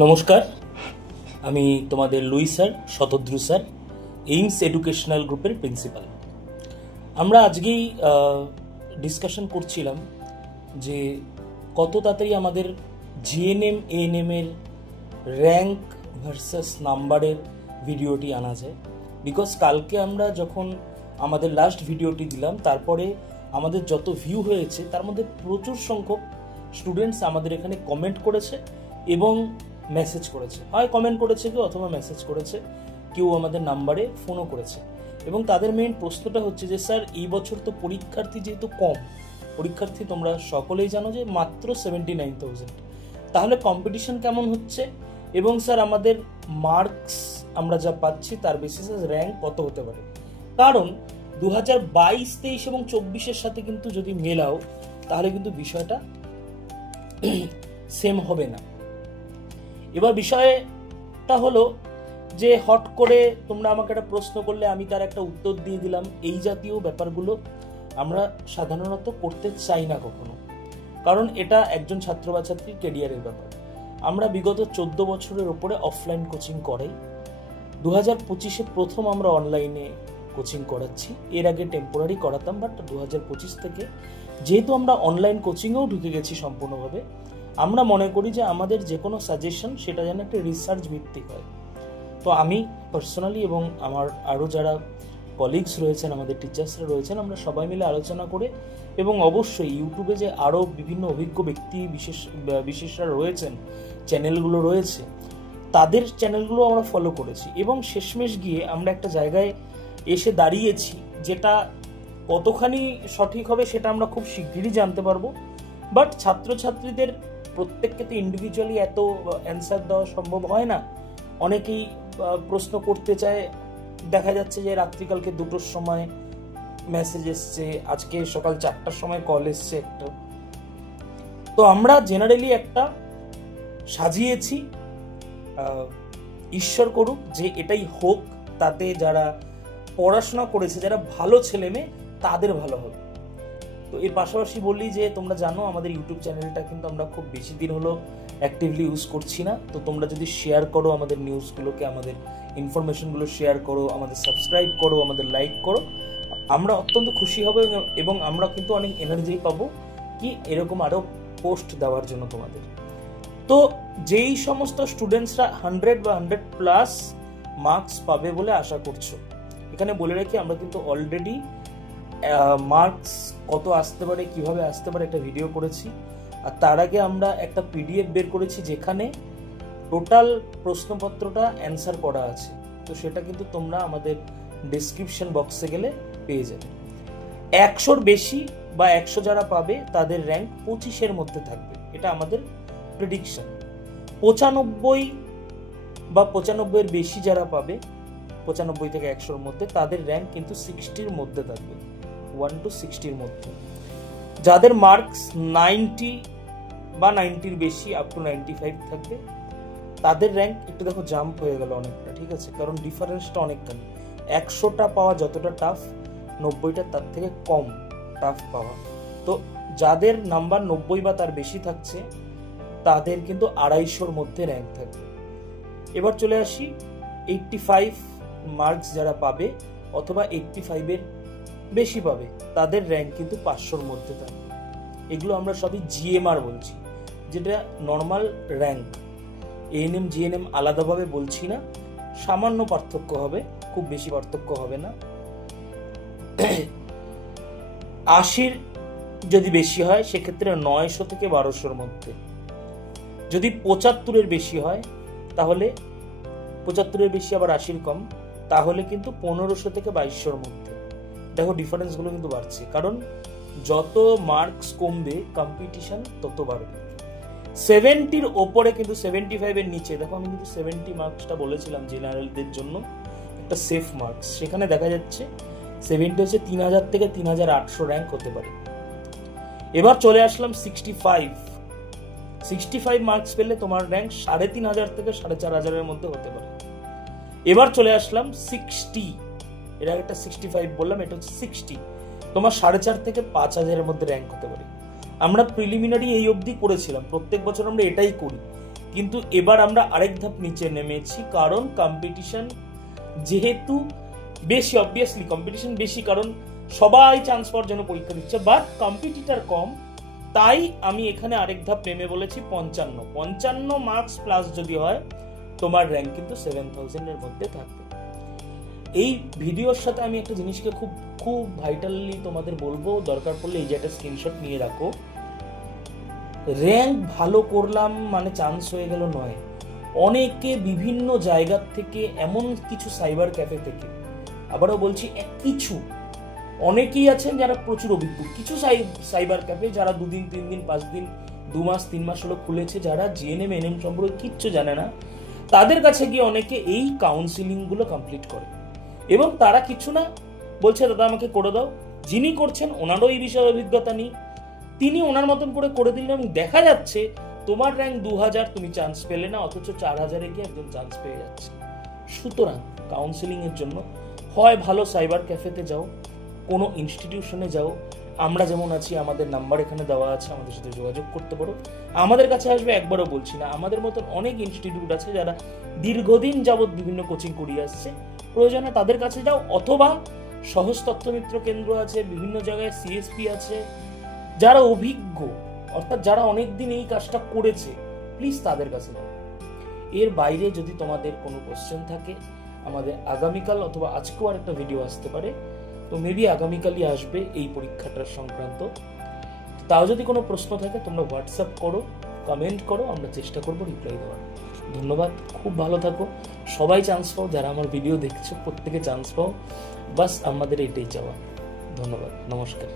নমস্কার, আমি তোমাদের Louis sir, Shatadru sir, Aims educational গ্রুপের প্রিন্সিপাল। আমরা আজকেই ডিসকাশন করছিলাম যে কত তাড়াতাড়ি আমাদের জিএনএম এএনএম এর র্যাঙ্ক ভার্সাস নাম্বারের ভিডিওটি আনা যায়। বিকজ কালকে আমরা যখন আমাদের লাস্ট ভিডিওটি দিলাম, তারপরে আমাদের যত ভিউ হয়েছে তার মধ্যে প্রচুর সংখ্যক স্টুডেন্টস আমাদের এখানে কমেন্ট করেছে এবং মেসেজ করেছে, হয় কমেন্ট করেছে কেউ অথবা মেসেজ করেছে, কেউ আমাদের নাম্বারে ফোনও করেছে। এবং তাদের মেইন প্রশ্নটা হচ্ছে যে স্যার, এই বছর তো পরীক্ষার্থী যেহেতু কম, পরীক্ষার্থী তোমরা সকলেই জানো যে মাত্র 79,000, তাহলে কম্পিটিশন কেমন হচ্ছে এবং স্যার আমাদের মার্কস আমরা যা পাচ্ছি তার বেসিসে র্যাঙ্ক কত হতে পারে। কারণ 2022, 23 এবং 24-এর সাথে কিন্তু যদি মেলাও তাহলে কিন্তু বিষয়টা সেম হবে না। এবার বিষয়টা হলো যে হট করে তোমরা আমাকে একটা প্রশ্ন করলে আমি তার একটা উত্তর দিয়ে দিলাম, এই জাতীয় ব্যাপারগুলো আমরা সাধারণত করতে চাই না কখনো। কারণ এটা একজন ছাত্র বা ছাত্রীর ক্যারিয়ারের ব্যাপার। আমরা বিগত 14 বছরের ওপরে অফলাইন কোচিং করাই। 2025-এ প্রথম আমরা অনলাইনে কোচিং করাচ্ছি। এর আগে টেম্পোরারি করাতাম, বাট 2025 থেকে যেহেতু আমরা অনলাইন কোচিংয়েও ঢুকে গেছি সম্পূর্ণভাবে, আমরা মনে করি যে আমাদের যে কোনো সাজেশন সেটা যেন একটা রিসার্চ ভিত্তিক হয়। তো আমি পার্সোনালি এবং আমার আরও যারা কলিগস রয়েছেন, আমাদের টিচার্সরা রয়েছেন, আমরা সবাই মিলে আলোচনা করে এবং অবশ্যই ইউটিউবে যে আরও বিভিন্ন অভিজ্ঞ ব্যক্তি বিশেষরা রয়েছেন, চ্যানেলগুলো রয়েছে, তাদের চ্যানেলগুলো আমরা ফলো করেছি এবং শেষমেশ গিয়ে আমরা একটা জায়গায় এসে দাঁড়িয়েছি, যেটা কতখানি সঠিক হবে সেটা আমরা খুব শিগগিরই জানতে পারবো। বাট ছাত্রছাত্রীদের প্রত্যেককে তো ইন্ডিভিজুয়ালি এত অ্যান্সার দেওয়া সম্ভব হয় না। অনেকেই প্রশ্ন করতে চায়, দেখা যাচ্ছে যে রাত্রিকালকে 2টোর সময় মেসেজ এসছে, আজকে সকাল 4টার সময় কল এসছে একটা। তো আমরা জেনারেলি একটা সাজিয়েছি, ঈশ্বর করুক যে এটাই হোক, তাতে যারা পড়াশোনা করেছে, যারা ভালো ছেলে মেয়ে, তাদের ভালো হবে। তো এর পাশাপাশি বললি যে তোমরা জানো আমাদের ইউটিউব চ্যানেলটা কিন্তু আমরা খুব বেশি দিন হলো অ্যাক্টিভলি ইউজ করছি না। তো তোমরা যদি শেয়ার করো, আমাদের নিউজগুলোকে, আমাদের ইনফরমেশনগুলো শেয়ার করো, আমাদের সাবস্ক্রাইব করো, আমাদের লাইক করো, আমরা অত্যন্ত খুশি হব এবং আমরা কিন্তু অনেক এনার্জি পাবো কি এরকম আরও পোস্ট দেওয়ার জন্য তোমাদের। তো যেই সমস্ত স্টুডেন্টসরা 100 বা 100+ মার্কস পাবে বলে আশা করছো, এখানে বলে রাখি আমরা কিন্তু অলরেডি মার্কস কত আসতে পারে, কিভাবে আসতে পারে একটা ভিডিও করেছি। আর তার আগে আমরা একটা পিডিএফ বের করেছি যেখানে টোটাল প্রশ্নপত্রটা অ্যান্সার করা আছে। তো সেটা কিন্তু তোমরা আমাদের ডেসক্রিপশন বক্সে গেলে পেয়ে যাবে। 100-র বেশি বা 100 যারা পাবে তাদের র্যাঙ্ক 25-এর মধ্যে থাকবে, এটা আমাদের প্রেডিকশন। 95 বা 95-এর বেশি যারা পাবে, 95 থেকে 100-র মধ্যে, তাদের র্যাঙ্ক কিন্তু 60-র মধ্যে থাকবে, 1 to 60-র মধ্যে। যাদের মার্কস 90 বা 90-র বেশি আপ টু 95 থাকবে, তাদের র্যাঙ্ক একটু দেখো জাম্প হয়ে গেল অনেকটা, ঠিক আছে? কারণ ডিফারেন্সটা অনেকখানি। 100টা পাওয়া যতটা টাফ, 90টা তার থেকে কম টাফ পাওয়া। তো যাদের নাম্বার 90 বা তার বেশি থাকছে তাদের কিন্তু 250-র মধ্যে র্যাঙ্ক থাকবে। এবার চলে আসি 85 মার্কস যারা পাবে অথবা 85-এর বেশি পাবে, তাদের র্যাঙ্ক কিন্তু 500-র মধ্যে থাকবে। এগুলো আমরা সবই জিএমআর বলছি, যেটা নর্মাল র্যাঙ্ক। এএনএম জিএনএম আলাদাভাবে বলছি না, সামান্য পার্থক্য হবে, খুব বেশি পার্থক্য হবে না। 80-র যদি বেশি হয় সেক্ষেত্রে 900 থেকে 1200-র মধ্যে। যদি 75-এর বেশি হয় তাহলে 75-এর বেশি আবার 80-র কম, তাহলে কিন্তু 1500 থেকে 2200-র মধ্যে। দেখো ডিফারেন্সগুলো কিন্তু বাড়ছে, কারণ যত মার্কস কমবে কম্পিটিশন তত বাড়বে। 70-র ওপরে কিন্তু 75-এর নিচে, দেখো আমি কিন্তু 70 মার্কসটা বলেছিলাম জেনারেলদের জন্য একটা সেফ মার্কস, সেখানে দেখা যাচ্ছে 70 হচ্ছে 3000 থেকে 3800 র্যাঙ্ক হতে পারে। এবার চলে আসলাম 65 মার্কস পেলে তোমার র্যাঙ্ক 3500 থেকে 4500-এর মধ্যে হতে পারে। এবার চলে আসলাম 60, এর আগে একটা 65 বললাম, এটা হচ্ছে 60, তোমার 4,500 থেকে 5000-এর মধ্যে র্যাঙ্ক হতে পারে। আমরা প্রিলিমিনারি এই অবধি করেছিলাম, প্রত্যেক বছর আমরা এটাই করি। কিন্তু এবার আমরা আরেক ধাপ নিচে নেমেছি, কারণ কম্পিটিশন যেহেতু বেশি, অবভিয়াসলি কম্পিটিশন বেশি, কারণ সবাই চান্স পাওয়ার জন্য পরীক্ষা দিচ্ছে, বাট কম্পিটিটর কম। তাই আমি এখানে আরেক ধাপ নেমে বলেছি 55 মার্কস প্লাস যদি হয় তোমার র্যাঙ্ক কিন্তু 7000 এর মধ্যে থাকবে। এই ভিডিওর সাথে আমি একটা জিনিসকে খুব খুব ভাইটালি তোমাদের বলবো, দরকার পড়লে এই যে একটা স্ক্রিনশট নিয়ে রাখো। র্যাঙ্ক ভালো করলাম মানে চান্স হয়ে গেল নয়। অনেকে বিভিন্ন জায়গা থেকে, এমন কিছু সাইবার ক্যাফে থেকে, আবারও বলছি কিছু, অনেকেই আছেন যারা প্রচুর অভিজ্ঞ, কিছু সাইবার ক্যাফে যারা 2 দিন 3 দিন 5 দিন 2 মাস 3 মাস হলো খুলেছে, যারা জিএনএম এনএম সম্পর্কে কিচ্ছু জানে না, তাদের কাছে গিয়ে অনেকে এই কাউন্সিলিং গুলো কমপ্লিট করে এবং তারা কিছু না বলছে দাদা আমাকে করে দাও। যিনি করছেন ওনারও এই বিষয়ে অভিজ্ঞতা নেই, তিনি ওনার মতন করে দিলেন এবং দেখা যাচ্ছে তোমার র্যাঙ্ক 2000, তুমি চান্স পেলে না, অথচ 4000-এ গিয়ে একজন চান্স পেয়ে যাচ্ছে। সুতরাং কাউন্সিলিং এর জন্য হয় ভালো সাইবার ক্যাফেতে যাও, কোনো ইনস্টিটিউশনে যাও, আমরা যেমন আছি আমাদের নাম্বার এখানে দেওয়া আছে, আমাদের সাথে যোগাযোগ করতে পারো। আমাদের কাছে আসবে একবারও বলছি না, আমাদের মতন অনেক ইনস্টিটিউট আছে যারা দীর্ঘদিন যাবৎ বিভিন্ন কোচিং করিয়ে আসছে, প্রয়োজনে তাদের কাছে যাও, অথবা সহজ তথ্যমিত্র কেন্দ্র আছে, বিভিন্ন জায়গায় সিএসপি আছে, যারা অভিজ্ঞ, অর্থাৎ যারা অনেকদিন এই কাজটা করেছে, প্লিজ তাদের কাছে যাও। এর বাইরে যদি তোমাদের কোনো কোশ্চেন থাকে, আমাদের আগামীকাল অথবা আজকেও আর একটা ভিডিও আসতে পারে, তো মেবি আগামীকালই আসবে এই পরীক্ষাটার সংক্রান্ত। তাও যদি কোনো প্রশ্ন থাকে তোমরা হোয়াটসঅ্যাপ করো, কমেন্ট করো, আমরা চেষ্টা করবো রিপ্লাই দেওয়ার। ধন্যবাদ, খুব ভালো থাকো, সবাই চান্স পাও, যারা আমার ভিডিও দেখছো প্রত্যেকে চান্স পাও, বাস আমাদের এটাই চাওয়া। ধন্যবাদ, নমস্কার।